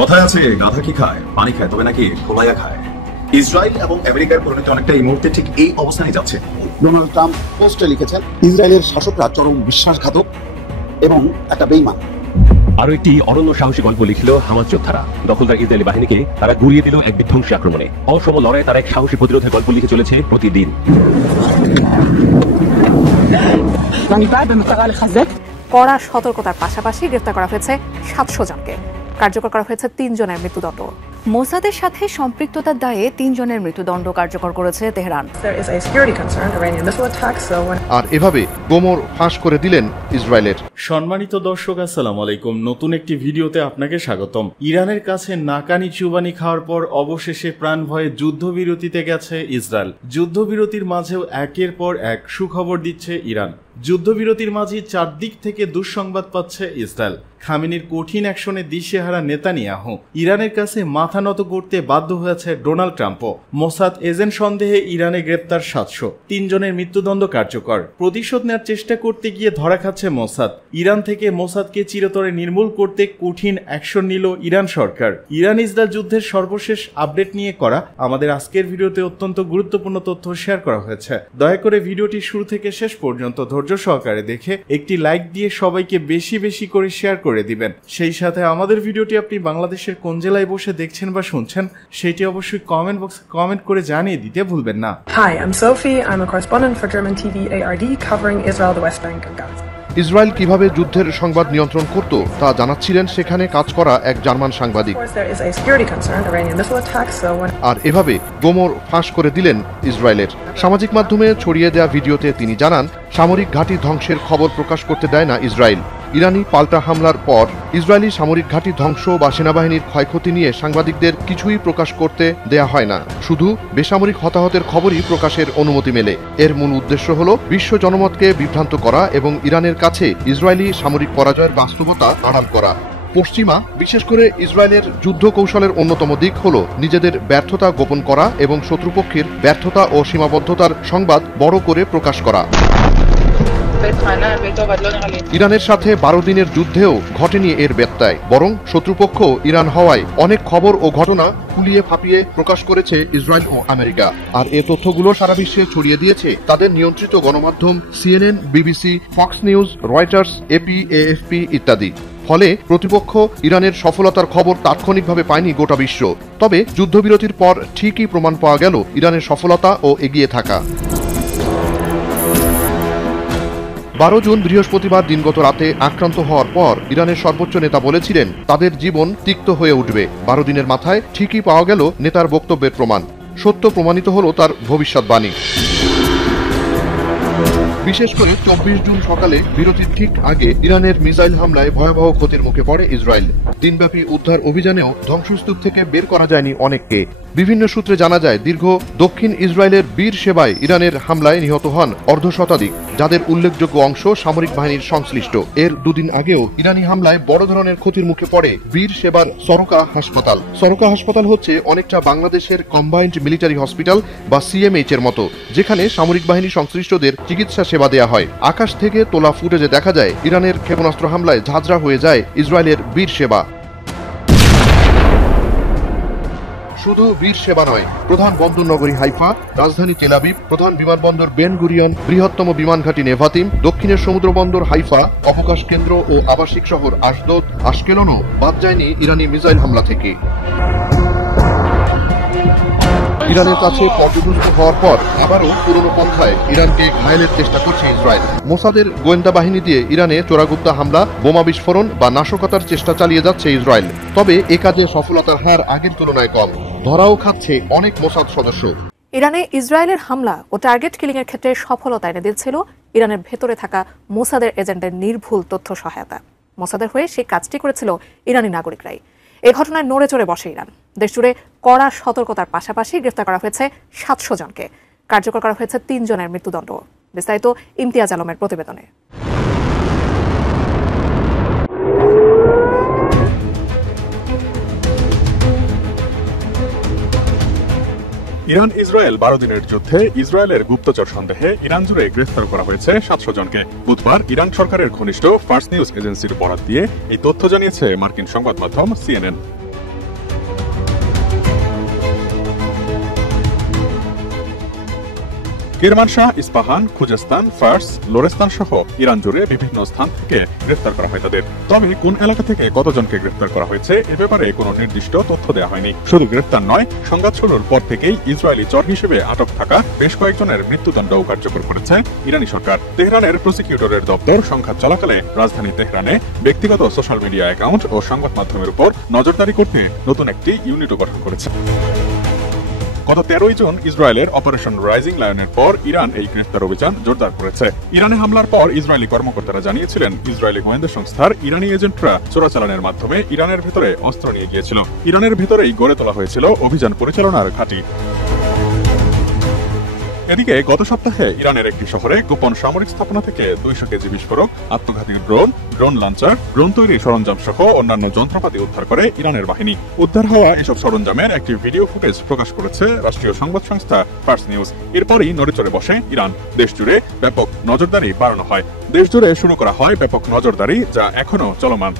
কথায় আছে গাধা কি খায়, পানি খায়, তবে নাকি খোলাইয়া খায়। ইসরায়েল এবং আমেরিকার পরিণতি অনেকটা এই মুহূর্তে ঠিক এই অবস্থানে যাচ্ছে। ডোনাল্ড ট্রাম্প পোস্টে লিখেছেন, ইসরায়েলের শাসকরা চরম বিশ্বাসঘাতক এবং একটা বেঈমান। আরো একটি অরণ্য সাহসী গল্প লিখল হামাস যোদ্ধারা। দখলদার ইসরায়েলি বাহিনীকে তারা গুড়িয়ে দিল এক বিধ্বংসী আক্রমণে। অসম লড়াইয়ে তারা এক সাহসী প্রতিরোধের গল্প লিখে চলেছে প্রতিদিন। কড়া সতর্কতার পাশাপাশি গ্রেফতার করা হয়েছে 700 জনকে। কার্যকর করা হয়েছে 3 জনের মৃত্যুদণ্ড। মোসাদের সাথে সম্পৃক্ততার দায়ে 3 জনের মৃত্যুদণ্ড কার্যকর করেছে তেহরান। আর এভাবে গোমর ফাঁস করে দিলেন ইসরায়েলের। সম্মানিত দর্শক, আসসালামু আলাইকুম। নতুন একটি ভিডিওতে আপনাকে স্বাগতম। ইরানের কাছে নাকানি চুবানি খাওয়ার পর অবশেষে প্রাণ ভয়ে যুদ্ধবিরতিতে গেছে ইসরায়েল। যুদ্ধবিরতির মাঝেও একের পর এক সুখবর দিচ্ছে ইরান। যুদ্ধবিরতির মাঝে চারদিক থেকে দুঃসংবাদ পাচ্ছে ইসরায়েল। খামেনির কঠিন অ্যাকশনে দিশেহারা নেতানিয়াহু। ইরানের কাছে মাথা নত করতে বাধ্য হয়েছে ডোনাল্ড ট্রাম্পও। মোসাদ এজেন্ট সন্দেহে ইরানে গ্রেপ্তার 700, 3 জনের মৃত্যুদণ্ড কার্যকর। প্রতিশোধ নেওয়ার চেষ্টা করতে গিয়ে ধরা খাচ্ছে মোসাদ। ইরান থেকে মোসাদকে চিরতরে নির্মূল করতে কঠিন অ্যাকশন নিল ইরান সরকার। ইরান ইসরায়েল যুদ্ধের সর্বশেষ আপডেট নিয়ে করা আমাদের আজকের ভিডিওতে অত্যন্ত গুরুত্বপূর্ণ তথ্য শেয়ার করা হয়েছে। দয়া করে ভিডিওটি শুরু থেকে শেষ পর্যন্ত ধৈর্য সহকারে দেখে একটি লাইক দিয়ে সবাইকে বেশি বেশি করে শেয়ার করে দিবেন। সেই সাথে আমাদের ভিডিওটি আপনি বাংলাদেশের কোন জেলায় বসে দেখছেন বা শুনছেন সেটি অবশ্যই কমেন্ট বক্সে কমেন্ট করে জানিয়ে দিতে ভুলবেন না। Hi, I'm Sophie. I'm a correspondent for German TV ARD covering Israel, the West Bank and Gaza. Israel কিভাবে যুদ্ধের সংবাদ নিয়ন্ত্রণ করত তা জানাচ্ছিলেন সেখানে কাজ করা এক জার্মান সাংবাদিক। আর এভাবে গোমর ফাঁস করে দিলেন ইসরায়েলের। সামাজিক মাধ্যমে ছড়িয়ে দেওয়া ভিডিওতে তিনি জানান, সামরিক ঘাঁটি ধ্বংসের খবর প্রকাশ করতে দেয় না ইসরায়েল। ইরানি পাল্টা হামলার পর ইসরায়েলি সামরিক ঘাঁটি ধ্বংস বা সেনাবাহিনীর ক্ষয়ক্ষতি নিয়ে সাংবাদিকদের কিছুই প্রকাশ করতে দেয়া হয় না, শুধু বেসামরিক হতাহতের খবরই প্রকাশের অনুমতি মেলে। এর মূল উদ্দেশ্য হল বিশ্ব জনমতকে বিভ্রান্ত করা এবং ইরানের কাছে ইসরায়েলি সামরিক পরাজয়ের বাস্তবতা আড়াল করা। পশ্চিমা, বিশেষ করে ইসরায়েলের যুদ্ধ কৌশলের অন্যতম দিক হল নিজেদের ব্যর্থতা গোপন করা এবং শত্রুপক্ষের ব্যর্থতা ও সীমাবদ্ধতার সংবাদ বড় করে প্রকাশ করা। ইরানের সাথে 12 দিনের যুদ্ধেও ঘটেনি এর ব্যত্যয়, বরং শত্রুপক্ষ ইরান হওয়ায় অনেক খবর ও ঘটনা ফুলিয়ে ফাঁপিয়ে প্রকাশ করেছে ইসরায়েল ও আমেরিকা। আর এ তথ্যগুলো সারা বিশ্বে ছড়িয়ে দিয়েছে তাদের নিয়ন্ত্রিত গণমাধ্যম CNN, BBC, Fox news, Reuters, AP, AFP ইত্যাদি। ফলে প্রতিপক্ষ ইরানের সফলতার খবর তাৎক্ষণিকভাবে পায়নি গোটা বিশ্ব। তবে যুদ্ধবিরতির পর ঠিকই প্রমাণ পাওয়া গেল ইরানের সফলতা ও এগিয়ে থাকা। 12 জুন বৃহস্পতিবার দিনগত রাতে আক্রান্ত হওয়ার পর ইরানের সর্বোচ্চ নেতা বলেছিলেন তাদের জীবন তিক্ত হয়ে উঠবে। 12 দিনের মাথায় ঠিকই পাওয়া গেল নেতার বক্তব্যের প্রমাণ। সত্য প্রমাণিত হলো তার ভবিষ্যৎবাণী। বিশেষ করে 24 জুন সকালে বিরতির ঠিক আগে ইরানের মিসাইল হামলায় ভয়াবহ ক্ষতির মুখে পড়ে ইসরায়েল। দিনব্যাপী উদ্ধার অভিযানেও ধ্বংসস্তূপ থেকে বের করা যায়নি অনেককে। বিভিন্ন সূত্রে জানা যায়, দীর্ঘ দক্ষিণ ইসরায়েলের বীর সেবায় ইরানের হামলায় নিহত হন অর্ধশতাধিক, যাদের উল্লেখযোগ্য অংশ সামরিক বাহিনীর সংশ্লিষ্ট। এর দুদিন আগেও ইরানি হামলায় বড় ধরনের ক্ষতির মুখে পড়ে বীর সেবার সরকা হাসপাতাল। সরকা হাসপাতাল হচ্ছে অনেকটা বাংলাদেশের কম্বাইন্ড মিলিটারি হসপিটাল বা CMH এর মতো, যেখানে সামরিক বাহিনী সংশ্লিষ্টদের চিকিৎসা সেবা দেয়া হয়। আকাশ থেকে তোলা ফুটেজে দেখা যায় ইরানের ক্ষেপণাস্ত্র হামলায় ঝাঁঝরা হয়ে যায় ইসরায়েলের বীর সেবা। শুধু বীর সেবা নয়, প্রধান বন্দর নগরী হাইফা, রাজধানী তেল আবিব, প্রধান বিমানবন্দর বেন গুরিয়ন, বৃহত্তম বিমানঘাটি নেভাতিম, দক্ষিণের সমুদ্র বন্দর হাইফা, অবকাশ কেন্দ্র ও আবাসিক শহর আশদোদ, আশকেলনও বাদ যায়নি ইরানি মিসাইল হামলা থেকে। ইরানের কাছে পর্যদস্ত হওয়ার পর আবারও পুরনো পন্থায় ইরানকে ঘায়েলের চেষ্টা করছে ইসরায়েল। মোসাদের গোয়েন্দা বাহিনী দিয়ে ইরানে চোরাগুপ্তা হামলা, বোমা বিস্ফোরণ বা নাশকতার চেষ্টা চালিয়ে যাচ্ছে ইসরায়েল। তবে এ কাজে সফলতার হার আগের তুলনায় কম। ধরাও খাচ্ছে অনেক মোসাদ সদস্য। ইরানে ইসরায়েলের হামলা ও টার্গেট কিলিং এর ক্ষেত্রে সফলতা এনে দিচ্ছিল ইরানের ভেতরে থাকা মোসাদের এজেন্টের নির্ভুল তথ্য সহায়তা। মোসাদের হয়ে সেই কাজটি করেছিল ইরানি নাগরিকরাই। এই ঘটনায় নড়ে চড়ে বসে ইরান। দেশজুড়ে কড়া সতর্কতার পাশাপাশি গ্রেফতার করা হয়েছে 700 জনকে। কার্যকর করা হয়েছে 3 জনের মৃত্যুদণ্ড। বিস্তারিত ইমতিয়াজ আলমের প্রতিবেদনে। ইরান ইসরায়েল 12 দিনের যুদ্ধে ইসরায়েলের গুপ্তচর সন্দেহে ইরান জুড়ে গ্রেফতার করা হয়েছে 700 জনকে। বুধবার ইরান সরকারের ঘনিষ্ঠ ফার্স্ট নিউজ এজেন্সির বরাত দিয়ে এই তথ্য জানিয়েছে মার্কিন সংবাদ মাধ্যম CNN। Kermanshah, Isfahan, Khuzestan, Fars, Lorestan সহ ইরান জুড়ে বিভিন্ন স্থান থেকে গ্রেফতার করা হয় তাদের। তবে কোন এলাকা থেকে কতজনকে গ্রেফতার করা হয়েছে এ ব্যাপারে কোনো নির্দিষ্ট তথ্য দেওয়া হয়নি। শুধু গ্রেফতার নয়, সংঘাত শুরুর পর থেকেই ইসরায়েলি চর হিসেবে আটক থাকা বেশ কয়েকজনের মৃত্যুদণ্ডও কার্যকর করেছে ইরানি সরকার। তেহরানের প্রসিকিউটরের দপ্তর সংঘাত চলাকালে রাজধানী তেহরানে ব্যক্তিগত সোশ্যাল মিডিয়া অ্যাকাউন্ট ও সংবাদ মাধ্যমের উপর নজরদারি করতে নতুন একটি ইউনিটও গঠন করেছে। গত 13 জুন ইসরায়েলের অপারেশন রাইজিং লায়নের পর ইরান এই গ্রেফতার অভিযান জোরদার করেছে। ইরানে হামলার পর ইসরায়েলি কর্মকর্তারা জানিয়েছিলেন ইসরায়েলি গোয়েন্দা সংস্থার ইরানি এজেন্টরা চোরাচালানের মাধ্যমে ইরানের ভেতরে অস্ত্র নিয়ে গিয়েছিল। ইরানের ভেতরেই গড়ে তোলা হয়েছিল অভিযান পরিচালনার ঘাঁটি। এদিকে গত সপ্তাহে ইরানের একটি শহরে গোপন সামরিক স্থাপনা থেকে 200 কেজি বিস্ফোরক, আত্মঘাতী ড্রোন লাঞ্চার, ড্রোন তৈরির সরঞ্জাম সহ অন্যান্য যন্ত্রপাতি উদ্ধার করে ইরানের বাহিনী। উদ্ধার হওয়া এসব সরঞ্জামের একটি ভিডিও ফুটেজ প্রকাশ করেছে রাষ্ট্রীয় সংবাদ সংস্থা ফার্স নিউজ। এরপরই নড়েচড়ে বসে ইরান। দেশ জুড়ে ব্যাপক নজরদারি বাড়ানো হয়। দেশ জুড়ে শুরু করা হয় ব্যাপক নজরদারি, যা এখনো চলমান।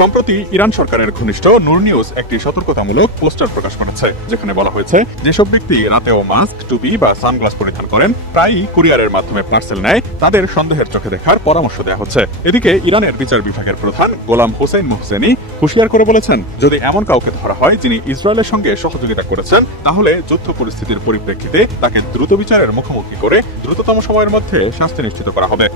সম্প্রতি ইরান সরকারের ঘনিষ্ঠ নূর নিউজ একটি সতর্কতামূলক পোস্টার প্রকাশ করেছে, যেখানে বলা হয়েছে যেসব ব্যক্তি রাতেও মাস্ক, টুপি বা সানগ্লাস পরিধান করেন, প্রায়ই কুরিয়ারের মাধ্যমে পার্সেল নেয়, তাদের সন্দেহের চোখে দেখার পরামর্শ দেওয়া হচ্ছে। এদিকে ইরানের বিচার বিভাগের প্রধান গোলাম হোসেন মোহসেনি হুঁশিয়ার করে বলেছেন, যদি এমন কাউকে ধরা হয় যিনি ইসরায়েলের সঙ্গে সহযোগিতা করেছেন, তাহলে যুদ্ধ পরিস্থিতির পরিপ্রেক্ষিতে তাকে দ্রুত বিচারের মুখোমুখি করে দ্রুততম সময়ের মধ্যে শাস্তি নিশ্চিত করা হবে।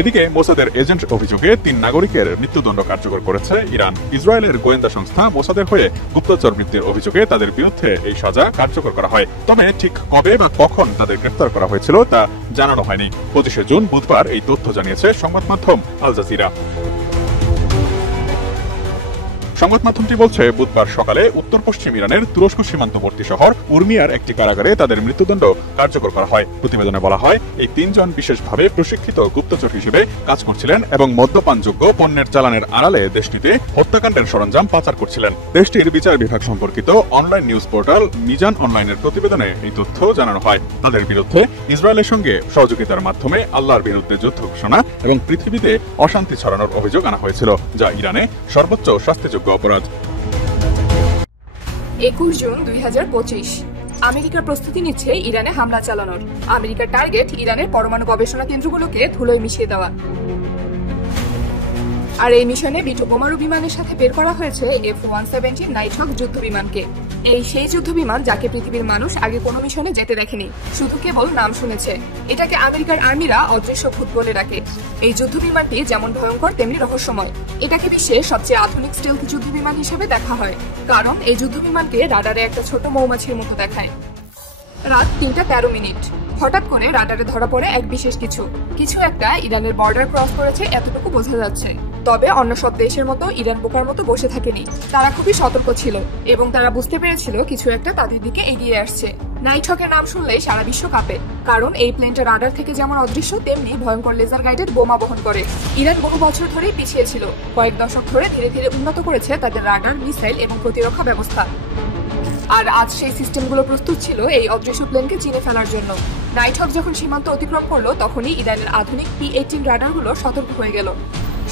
এদিকে মোসাদের এজেন্ট অভিযোগে 3 নাগরিকের মৃত্যুদণ্ড কার্যকর করেছে ইরান। ইসরায়েলের গোয়েন্দা সংস্থা মোসাদের হয়ে গুপ্তচর বৃত্তির অভিযোগে তাদের বিরুদ্ধে এই সাজা কার্যকর করা হয়। তবে ঠিক কবে বা কখন তাদের গ্রেফতার করা হয়েছিল তা জানানো হয়নি। 25 জুন বুধবার এই তথ্য জানিয়েছে সংবাদ মাধ্যম আল জাজিরা। সংবাদ মাধ্যমটি বলছে, বুধবার সকালে উত্তর পশ্চিম ইরানের তুরস্ক সীমান্তবর্তী শহর উর্মিয়ার একটি কারাগারে তাদের মৃত্যুদণ্ড কার্যকর করা হয়। প্রতিবেদনে বলা হয়, এই 3 জন বিশেষভাবে প্রশিক্ষিত গুপ্তচর হিসেবে কাজ করছিলেন এবং মদ্যপানযোগ্য পণ্যের চালানের আড়ালে দেশটিতে হত্যাকাণ্ডের সরঞ্জাম পাচার করছিলেন। দেশটির বিচার বিভাগ সম্পর্কিত অনলাইন নিউজ পোর্টাল মিজান অনলাইনের প্রতিবেদনে এই তথ্য জানানো হয়। তাদের বিরুদ্ধে ইসরায়েলের সঙ্গে সহযোগিতার মাধ্যমে আল্লাহর বিরুদ্ধে যুদ্ধ ঘোষণা এবং পৃথিবীতে অশান্তি ছড়ানোর অভিযোগ আনা হয়েছিল, যা ইরানে সর্বোচ্চ শাস্তিযোগ্য অপরাধ। 21 জুন 2025 আমেরিকার প্রস্তুতি নিচ্ছে ইরানে হামলা চালানোর। আমেরিকার টার্গেট ইরানের পরমাণু গবেষণা কেন্দ্রগুলোকে ধুলোয় মিশিয়ে দেওয়া। আর এই মিশনে বোমারু বিমানের সাথে বের করা হয়েছে F-117 নাইটহক যুদ্ধ বিমানকে। এই সেই যুদ্ধ বিমান যাকে পৃথিবীর মানুষ আগে কোনো মিশনে যেতে দেখেনি, শুধু কেবল নাম শুনেছে। এটাকে আমেরিকার আর্মিরা অদৃশ্য ভূত বলে ডাকে। এই যুদ্ধ বিমানটি যেমন ভয়ঙ্কর তেমনি রহস্যময়। এটাকে বিশ্বের সবচেয়ে আধুনিক স্টেলথ যুদ্ধ বিমান হিসেবে দেখা হয়, কারণ এই যুদ্ধ বিমানকে রাডারে একটা ছোট মৌমাছির মতো দেখায়। রাত 3:13 হঠাৎ করে রাডারে ধরা পড়ে এক বিশেষ কিছু একটা ইরানের বর্ডার ক্রস করেছে, এতটুকু বোঝা যাচ্ছে। তবে অন্য সব দেশের মতো ইরান বোকার মতো বসে থাকেনি। তারা খুবই সতর্ক ছিল এবং তারা বুঝতে পেরেছিল কিছু একটা তাদের দিকে এগিয়ে আসছে। নাইটহকের নাম শুনলেই সারা বিশ্ব কাঁপে, কারণ এই প্লেনটা রাডার থেকে যেমন অদৃশ্য তেমনি ভয়ঙ্কর লেজার গাইডেড বোমা বহন করে। ইরান বহু বছর ধরেই পিছিয়ে ছিল, কয়েক দশক ধরে ধীরে ধীরে উন্নত করেছে তাদের রাডার, মিসাইল এবং প্রতিরক্ষা ব্যবস্থা। আর আজ সেই সিস্টেমগুলো প্রস্তুত ছিল এই অদৃশ্য প্লেনকে চিনে ফেলার জন্য। নাইটহক যখন সীমান্ত অতিক্রম করলো, তখনই ইরানের আধুনিক P-18 রাডারগুলো সতর্ক হয়ে গেল।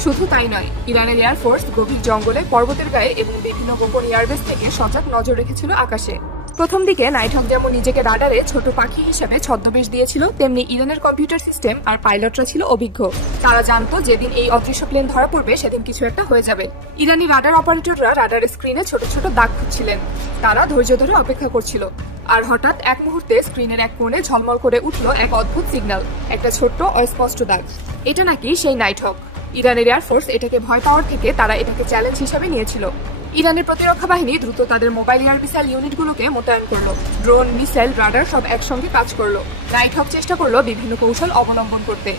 শুধু তাই নয়, ইরানের এয়ারফোর্স গভীর জঙ্গলে, পর্বতের গায়ে এবং বিভিন্ন গোপন এয়ারবেস থেকে সজাগ নজর রেখেছিল আকাশে। প্রথম দিকে নাইটহক যেমন নিজেকে রাডারে ছোট পাখি হিসেবে ছদ্মবেশ দিয়েছিল, তেমনি ইরানের কম্পিউটার সিস্টেম আর পাইলটরা ছিল অভিজ্ঞ। তারা জানতো যেদিন এই অদৃশ্য প্লেন ধরা পড়বে সেদিন কিছু একটা হয়ে যাবে। ইরানি রাডার অপারেটররা রাডারের স্ক্রিনে ছোট ছোট দাগ খুঁজছিলেন। তারা ধৈর্য ধরে অপেক্ষা করছিল। আর হঠাৎ এক মুহূর্তে স্ক্রিনের এক কোণে ঝলমল করে উঠল এক অদ্ভুত সিগন্যাল, একটা ছোট্ট অস্পষ্ট দাগ। এটা নাকি সেই নাইটহক। ইরানের এয়ারফোর্স এটাকে ভয় পাওয়ার থেকে তারা এটাকে চ্যালেঞ্জ হিসাবে নিয়েছিল। ইরানের প্রতিরক্ষা বাহিনী দ্রুত তাদের মোবাইল এয়ার মিসাইল ইউনিটগুলোকে মোতায়েন করলো। ড্রোন, মিসাইল, রাডার সব একসঙ্গে কাজ করলো। নাইটহক চেষ্টা করলো বিভিন্ন কৌশল অবলম্বন করতে।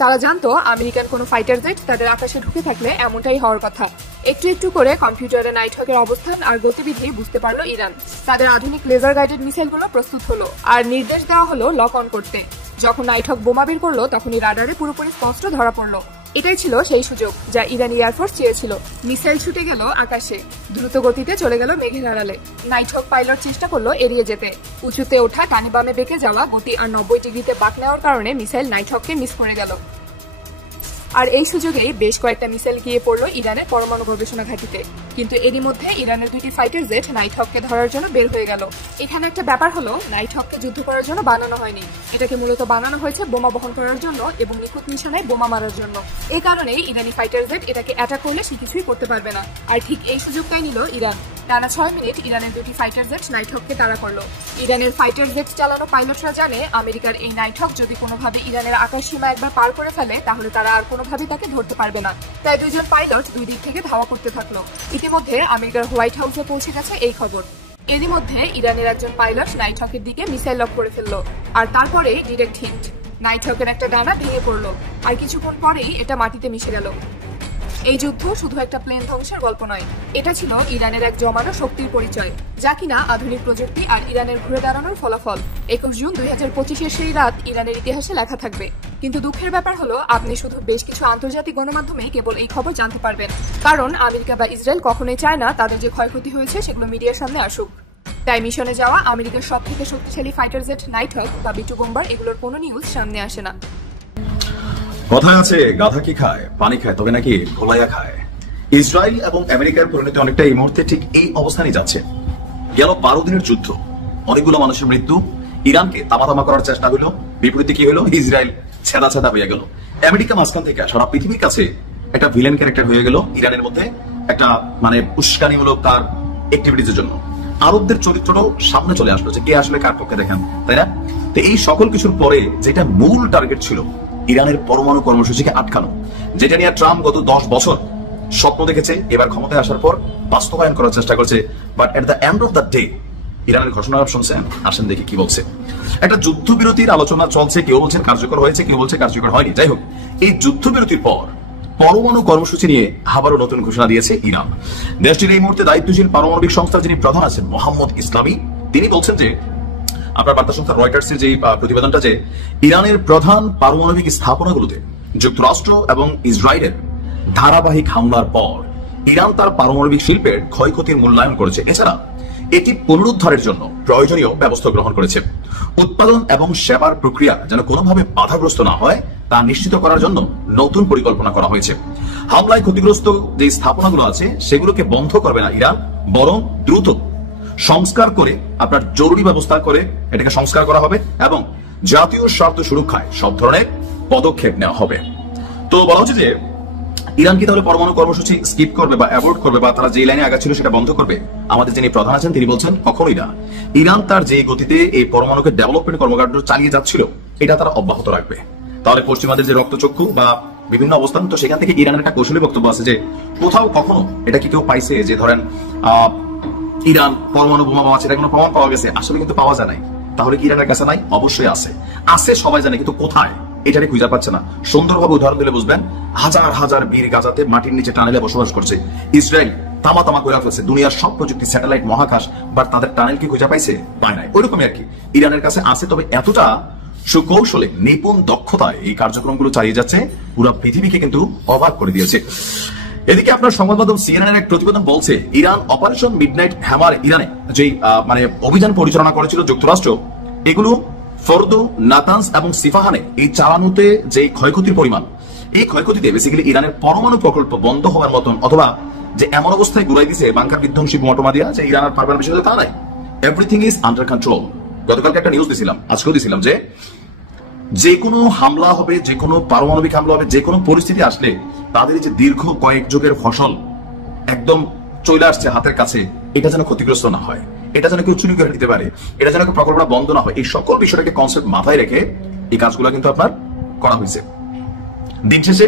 তারা জানতো আমেরিকান কোনো ফাইটার জেট তাদের আকাশে ঢুকে থাকলে এমনটাই হওয়ার কথা। একটু একটু করে কম্পিউটারে নাইটহকের অবস্থান আর গতিবিধি বুঝতে পারলো ইরান। তাদের আধুনিক লেজার গাইডেড মিসাইলগুলো প্রস্তুত হলো আর নির্দেশ দেওয়া হলো লক অন করতে। যখন নাইটহক বোমা বের করলো, তখনই রাডারে পুরোপুরি স্পষ্ট ধরা পড়লো। এটাই ছিল সেই সুযোগ যা ইরানি এয়ারফোর্স চেয়েছিল। মিসাইল ছুটে গেল আকাশে, দ্রুত গতিতে চলে গেল মেঘের আড়ালে। নাইটহক পাইলট চেষ্টা করলো এড়িয়ে যেতে। উঁচুতে ওঠা, ডানে বামে বেঁকে যাওয়া গতি আর 90 ডিগ্রিতে বাঁক নেওয়ার কারণে মিসাইল নাইটহককে মিস করে গেল। আর এই সুযোগেই বেশ কয়েকটা মিসাইল গিয়ে পড়লো ইরানের পরমাণু গবেষণা ঘাঁটিতে। কিন্তু এরই মধ্যে ইরানের দুটি ফাইটার জেট নাইট হককে ধরার জন্য বের হয়ে গেল। এখানে একটা ব্যাপার হলো, নাইট হককে যুদ্ধ করার জন্য বানানো হয়নি, এটাকে মূলত বানানো হয়েছে বোমা বহন করার জন্য এবং নিখুঁত নিশানায় বোমা মারার জন্য। এই কারণেই ইরানি ফাইটার জেট এটাকে অ্যাটাক করলে সে কিছুই করতে পারবে না। আর ঠিক এই সুযোগটাই নিল ইরান। টানা 6 মিনিট ইরানের দুটি ফাইটার জেট নাইট হককে তাড়া করলো। ইরানের ফাইটার জেট চালানো পাইলটরা জানে আমেরিকার এই নাইট হক যদি কোনোভাবে ইরানের আকাশ সীমা একবার পার করে ফেলে তাহলে তারা আর কোনোভাবেই তাকে ধরতে পারবে না। তাই দুইজন পাইলট দুই দিক থেকে ধাওয়া করতে থাকলো। ইতিমধ্যে আমেরিকার হোয়াইট হাউসে পৌঁছে গেছে এই খবর। এরই মধ্যে ইরানের একজন পাইলট নাইট হকের দিকে মিসাইল লক করে ফেললো। আর তারপরে ডিরেক্ট হিট, নাইট হকের একটা ডানা ভেঙে পড়লো। আর কিছুক্ষণ পরেই এটা মাটিতে মিশে গেল। এই যুদ্ধ শুধু একটা প্লেন ধ্বংসের গল্প নয়, এটা ছিল ইরানের এক জমানো শক্তির পরিচয়, যা কিনা আধুনিক প্রযুক্তি আর ইরানের ঘুরে দাঁড়ানোর ফলাফল। 21 জুন 2025-এর সেই রাত ইরানের ইতিহাসে লেখা থাকবে। কিন্তু দুঃখের ব্যাপার হলো, আপনি শুধু বেশ কিছু আন্তর্জাতিক গণমাধ্যমে কেবল এই খবর জানতে পারবেন, কারণ আমেরিকা বা ইসরায়েল কখনোই চায় না তাদের যে ক্ষয়ক্ষতি হয়েছে সেগুলো মিডিয়ার সামনে আসুক। তাই মিশনে যাওয়া আমেরিকার সব থেকে শক্তিশালী ফাইটার জেট নাইট হক বা B-2 বোম্বার এগুলোর কোনো নিউজ সামনে আসে না। কথায় আছে গাধা কি খায়, পানি খায়, তবে নাকি খোলাইয়া খায়। ইসরায়েল এবং আমেরিকার পরিণতি অনেকটা এই মুহূর্তে ঠিক এই অবস্থানই যাচ্ছে। গেল 12 দিনের যুদ্ধ, অনেকগুলো মানুষের মৃত্যু, ইরানকে তামা করার চেষ্টা হলো, বিপরীতে কি হলো, ইসরায়েল ছেদা হয়ে গেল। আমেরিকা মাঝখান থেকে সারা পৃথিবীর কাছে একটা ভিলেন ক্যারেক্টার হয়ে গেল ইরানের মধ্যে, একটা মানে উস্কানিমূলক তার অ্যাক্টিভিটিজের জন্য। আরবদের চরিত্রটাও সামনে চলে আসলো যে কে আসলে কার পক্ষে দেখেন, তাই না? তো এই সকল কিছুর পরে যেটা মূল টার্গেট ছিল ইরানের পরমাণু কর্মসূচিকে আটকানো, যেটা নিয়ে ট্রাম্প গত 10 বছর স্বপ্ন দেখেছে, এবার ক্ষমতায় আসার পর বাস্তবায়ন করার চেষ্টা করছে। But at the end of the day ইরানের ঘোষণা শুনছেন, আসেন দেখি কি বলছে। একটা যুদ্ধবিরতির আলোচনা চলছে, কেউ বলছেন কার্যকর হয়েছে, কেউ বলছে কার্যকর হয়নি। যাই হোক, এই যুদ্ধবিরতির পর পরমাণু কর্মসূচি নিয়ে আবারও নতুন ঘোষণা দিয়েছে ইরান। দেশটির এই মুহূর্তে দায়িত্বশীল পারমাণবিক সংস্থার যিনি প্রধান আছেন মোহাম্মদ ইসলামী, তিনি বলছেন যে আপনার বার্তা সংস্থা রয়টার্সের যে প্রতিবেদনটা, যে ইরানের প্রধান পারমাণবিক স্থাপনাগুলোতে যুক্তরাষ্ট্র এবং ইসরায়েলের ধারাবাহিক হামলার পর ইরান তার পারমাণবিক শিল্পের ক্ষয়ক্ষতির মূল্যায়ন করেছে। এছাড়া এটি পুনরুদ্ধারের জন্য প্রয়োজনীয় ব্যবস্থা গ্রহণ করেছে। উৎপাদন এবং সেবার প্রক্রিয়া যেন কোনোভাবে বাধাগ্রস্ত না হয় তা নিশ্চিত করার জন্য নতুন পরিকল্পনা করা হয়েছে। হামলায় ক্ষতিগ্রস্ত যে স্থাপনাগুলো আছে সেগুলোকে বন্ধ করবে না ইরান, বরং দ্রুত সংস্কার করে আপনার জরুরি ব্যবস্থা করে এটাকে সংস্কার করা হবে এবং জাতীয় স্বার্থ সুরক্ষায় সব ধরনের পদক্ষেপ নেওয়া হবে। তো বলা হচ্ছে যে ইরান কি তাহলে পরমাণু কর্মসূচি স্কিপ করবে বা অ্যাভয়েড করবে বা তারা যে লাইনে আগাচ্ছিল সেটা বন্ধ করবে? আমাদের যিনি প্রধান আছেন তিনি বলছেন কখনোই না। ইরান তার যে গতিতে এই পরমাণুকে ডেভেলপমেন্ট কর্মকাণ্ড চালিয়ে যাচ্ছিল এটা তারা অব্যাহত রাখবে। তাহলে পশ্চিমাদের যে রক্তচক্ষু বা বিভিন্ন অবস্থান, তো সেখান থেকে ইরানের একটা কৌশলী বক্তব্য আছে যে কোথাও কখনো এটা কি কেউ পাইছে যে ধরেন ইরান পরমাণু বোমা আছে, এটা কোনো প্রমাণ পাওয়া গেছে? আসলে কিন্তু পাওয়া যায় নাই। তাহলে কি ইরানের কাছে নাই? অবশ্যই আছে, সবাই জানে, কিন্তু কোথায় এটারে খুঁজে পাচ্ছে না। সুন্দরভাবে উদাহরণ দিলে বুঝবেন, হাজার হাজার বীর গাজাতে মাটির নিচে টানেলে বসবাস করছে। ইসরায়েল তামা করে ফেলছে দুনিয়ার সব প্রযুক্তি, স্যাটেলাইট, মহাকাশ, বাট তাদের টানেল কি খুঁজে পাইছে? পায় নাই। ওইরকমই আর কি ইরানের কাছে আছে, তবে এতটা সুকৌশলে নিপুণ দক্ষতায় এই কার্যক্রমগুলো চালিয়ে যাচ্ছে, পুরো পৃথিবীকে কিন্তু অবাক করে দিয়েছে। এদিকে আপনার সংবাদ মাধ্যম সিএনএন এক প্রতিবেদন বলছে ইরান অপারেশন মিডনাইট হ্যামার ইরানে যে মানে অভিযান পরিচালনা করেছিল যুক্তরাষ্ট্র, এগুলো ফর্দো, নাতানস এবং সিফাহানে এই চালানোতে যে ক্ষয়ক্ষতির পরিমাণ, এই ক্ষয়ক্ষতিতে বেসিক্যালি ইরানের পরমাণু প্রকল্প বন্ধ হওয়ার মতন, অথবা যে এমন অবস্থায় ঘুরাই দিছে বাংকার বিধ্বংসী বোমাটোমা দিয়া যে ইরান আর পারবার বিষয় তা নাই। Everything is under control. গতকালকে একটা নিউজ দিছিলাম, আজকেও দিছিলাম, যে কোনো হামলা হবে, যে কোনো পারমাণবিক হামলা হবে, যে কোনো পরিস্থিতি আসলে তাদের যে দীর্ঘ কয়েক যুগের ফসল একদম চলে আসছে হাতের কাছে, এটা যেন ক্ষতিগ্রস্ত না হয়, এটা যেন কেউ চুরি করে নিতে পারে, এটা যেন প্রকল্পটা বন্ধ না হয়, এই সকল বিষয়টাকে কনসেপ্ট মাথায় রেখে এই কাজগুলো কিন্তু আপনার করা হয়েছে। দিন শেষে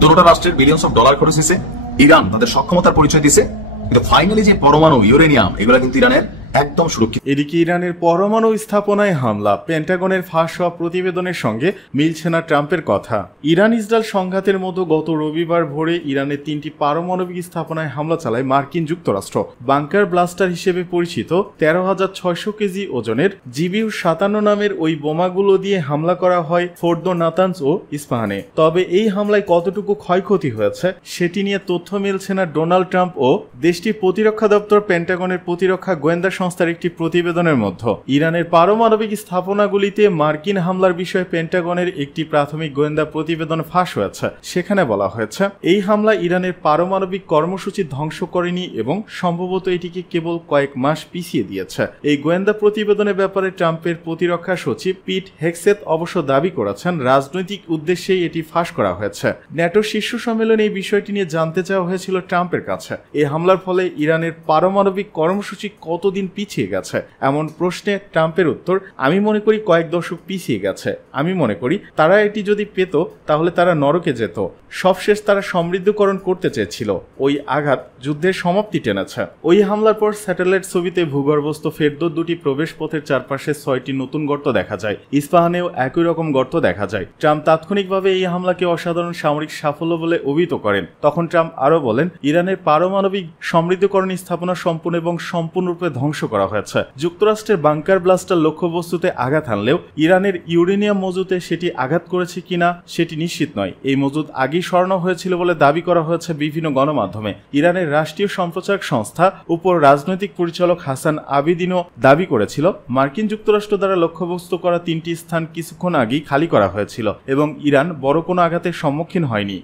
দুটো রাষ্ট্রের বিলিয়নস অফ ডলার খরচ হয়েছে, ইরান তাদের সক্ষমতার পরিচয় দিয়েছে, কিন্তু ফাইনালি যে পরমাণু ইউরেনিয়াম এগুলো কিন্তু ইরানের একদম সুরক্ষিত। এদিকে ইরানের পরমাণু স্থাপনায় হামলা, পেন্টাগনের ফাঁস হওয়া প্রতিবেদনের সঙ্গে মিলছে না ট্রাম্পের কথা। ইরান ইসরায়েল সংঘাতের মতো গত রবিবার ভোরে ইরানের 3টি পারমাণবিক স্থাপনায় হামলা চালায় মার্কিন যুক্তরাষ্ট্র। বাংকার ব্লাস্টার হিসেবে পরিচিত 13,600 কেজি ওজনের GBU-57 নামের ওই বোমাগুলো দিয়ে হামলা করা হয় ফোর্দো, নাতানস ও ইস্পাহানে। তবে এই হামলায় কতটুকু ক্ষয়ক্ষতি হয়েছে সেটি নিয়ে তথ্য মিলছে না ডোনাল্ড ট্রাম্প ও দেশটির প্রতিরক্ষা দপ্তর, পেন্টাগনের প্রতিরক্ষা গোয়েন্দা সংস্থার একটি প্রতিবেদনের মধ্যে ইরানের পারমাণবিক স্থাপনাগুলিতে মার্কিন হামলার বিষয়ে পেন্টাগনের একটি প্রাথমিক গোয়েন্দা প্রতিবেদন ফাঁস হয়েছে। সেখানে বলা হয়েছে এই হামলা ইরানের পারমাণবিক কর্মসূচি ধ্বংস করেনি এবং সম্ভবত এটিকে কেবল কয়েক মাস পিছিয়ে দিয়েছে। এই গোয়েন্দা প্রতিবেদনের ব্যাপারে ট্রাম্পের প্রতিরক্ষা সচিব পিট হেগসেথ অবশ্য দাবি করেছেন রাজনৈতিক উদ্দেশ্যেই এটি ফাঁস করা হয়েছে। ন্যাটো শীর্ষ সম্মেলনে এই বিষয়টি নিয়ে জানতে চাওয়া হয়েছিল ট্রাম্পের কাছে এই হামলার ফলে ইরানের পারমাণবিক কর্মসূচি কতদিন পিছিয়ে গেছে। এমন প্রশ্নে ট্রাম্পের উত্তর, আমি মনে করি কয়েক দশক পিছিয়ে গেছে। আমি মনে করি তারা এটি যদি পেত তাহলে তারা নরকে যেত। সবশেষ তারা সমৃদ্ধকরণ করতে চেয়েছিল। ওই আঘাত যুদ্ধের সমাপ্তি টেনেছে। ওই হামলার পর স্যাটেলাইট ছবিতে ভূগর্ভস্থ ফেরদৌত দুটি প্রবেশ পথের চারপাশে 6টি নতুন গর্ত দেখা যায়। ইস্পাহানেও একই রকম গর্ত দেখা যায়। ট্রাম্প তাৎক্ষণিকভাবে এই হামলাকে অসাধারণ সামরিক সাফল্য বলে অভিহিত করেন। তখন ট্রাম্প আরও বলেন ইরানের পারমাণবিক সমৃদ্ধকরণ স্থাপনা সম্পূর্ণ এবং সম্পূর্ণরূপে ধ্বংস করা হয়েছে। যুক্তরাষ্ট্রের বাংকার ব্লাস্টার লক্ষ্যবস্তুতে আঘাত হানলেও ইরানের ইউরেনিয়াম মজুতে সেটি আঘাত করেছে কিনা সেটি নিশ্চিত নয়। এই মজুদ আগেই সরানো হয়েছিল বলে দাবি করা হয়েছে বিভিন্ন গণমাধ্যমে। ইরানের রাষ্ট্রীয় সম্প্রচারক সংস্থা উপর রাজনৈতিক পরিচালক হাসান আবিদিনও দাবি করেছিল মার্কিন যুক্তরাষ্ট্র দ্বারা লক্ষ্যবস্তু করা 3টি স্থান কিছুক্ষণ আগেই খালি করা হয়েছিল এবং ইরান বড় কোনো আঘাতের সম্মুখীন হয়নি।